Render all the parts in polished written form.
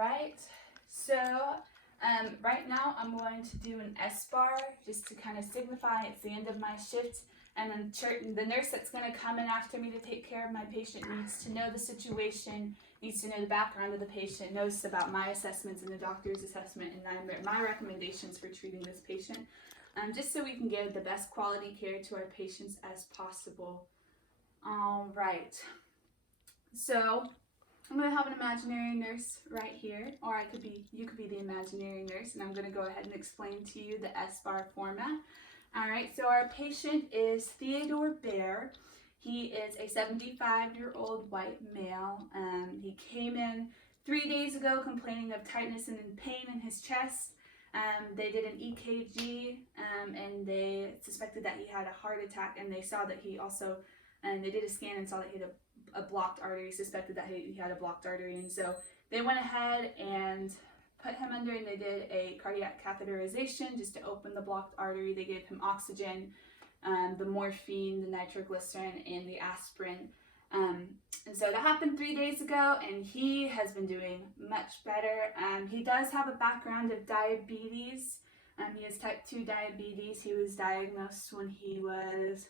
right, so right now I'm going to do an Sbar just to kind of signify it's the end of my shift. And then the nurse that's going to come in after me to take care of my patient needs to know the situation, needs to know the background of the patient, knows about my assessments and the doctor's assessment and my recommendations for treating this patient, just so we can give the best quality care to our patients as possible. All right, so I'm going to have an imaginary nurse right here, or you could be the imaginary nurse, and I'm going to go ahead and explain to you the Sbar format. All right, so our patient is Theodore Bear. He is a 75-year-old white male. He came in 3 days ago complaining of tightness and pain in his chest. They did an EKG, and they suspected that he had a heart attack, and they saw that he also, and they did a scan and saw that he had a blocked artery, suspected that he had a blocked artery, and so they went ahead and put him under, and they did a cardiac catheterization just to open the blocked artery. They gave him oxygen, the morphine, the nitroglycerin, and the aspirin. And so that happened 3 days ago, and he has been doing much better. He does have a background of diabetes. He has type 2 diabetes. He was diagnosed when he was,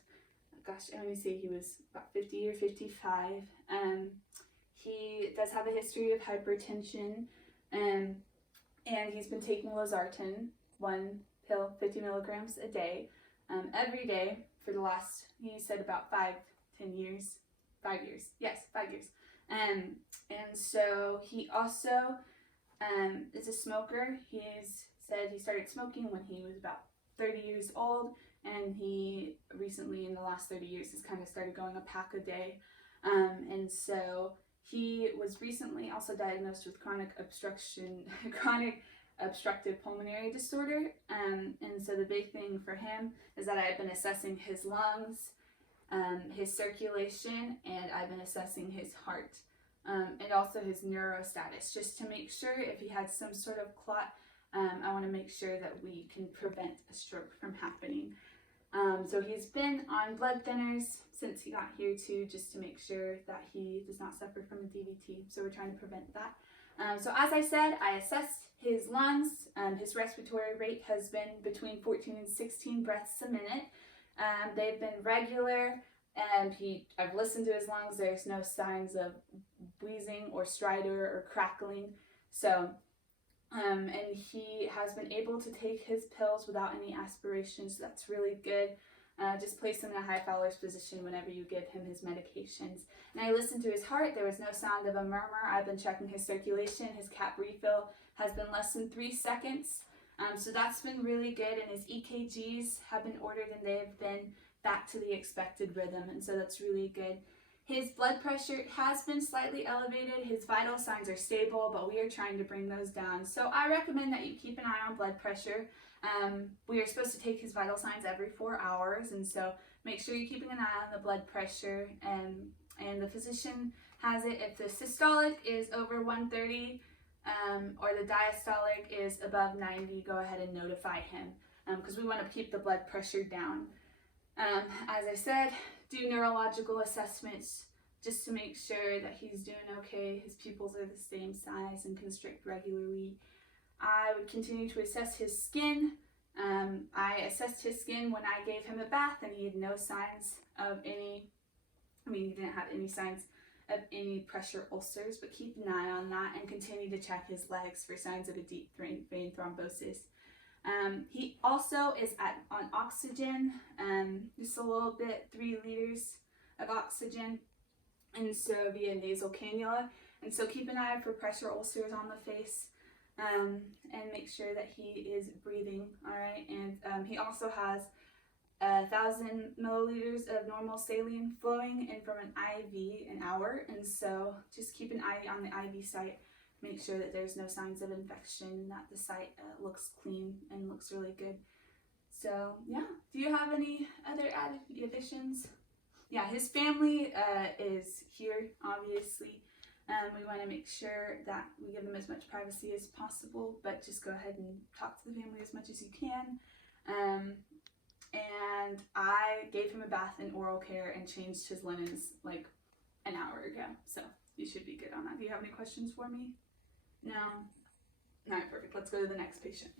let me see, he was about 50 or 55. He does have a history of hypertension, and he's been taking losartan, 1 pill, 50 milligrams a day, every day for the last, he said, about 5 years. 5 years. Yes, 5 years. And so he also is a smoker. He's said he started smoking when he was about 30 years old, and he recently, in the last 30 years, has kind of started going a pack a day. And so he was recently also diagnosed with chronic obstructive pulmonary disorder. And so the big thing for him is that I've been assessing his lungs, his circulation, and I've been assessing his heart, and also his neurostatus, just to make sure if he had some sort of clot. I want to make sure that we can prevent a stroke from happening. So he's been on blood thinners since he got here too, just to make sure that he does not suffer from a DVT. So we're trying to prevent that. So as I said, I assessed his lungs. His respiratory rate has been between 14 and 16 breaths a minute. They've been regular, and I've listened to his lungs. There's no signs of wheezing or stridor or crackling. So, and he has been able to take his pills without any aspiration, so that's really good. Just place him in a high Fowler's position whenever you give him his medications. And I listened to his heart. There was no sound of a murmur. I've been checking his circulation. His cap refill has been less than 3 seconds. So that's been really good, and his EKGs have been ordered, and they've been back to the expected rhythm, and so that's really good. His blood pressure has been slightly elevated. His vital signs are stable, but we are trying to bring those down. So I recommend that you keep an eye on blood pressure. We are supposed to take his vital signs every 4 hours, and so make sure you're keeping an eye on the blood pressure. And the physician has it, if the systolic is over 130, or the diastolic is above 90, go ahead and notify him, because we want to keep the blood pressure down. As I said, do neurological assessments just to make sure that he's doing okay. His pupils are the same size and constrict regularly. I would continue to assess his skin. I assessed his skin when I gave him a bath, and he had no signs of he didn't have any signs of any pressure ulcers, but keep an eye on that and continue to check his legs for signs of a deep vein thrombosis. He also is on oxygen, just a little bit, 3 liters of oxygen, and so via nasal cannula. And so keep an eye out for pressure ulcers on the face, and make sure that he is breathing, all right? And he also has 1,000 milliliters of normal saline flowing in from an IV an hour, and so just keep an eye on the IV site. Make sure that there's no signs of infection and that the site looks clean and looks really good. So yeah, do you have any other additions? Yeah, his family is here, obviously. We want to make sure that we give them as much privacy as possible, but just go ahead and talk to the family as much as you can. And I gave him a bath and oral care and changed his linens like an hour ago. So you should be good on that. Do you have any questions for me? No. All right, perfect. Let's go to the next patient.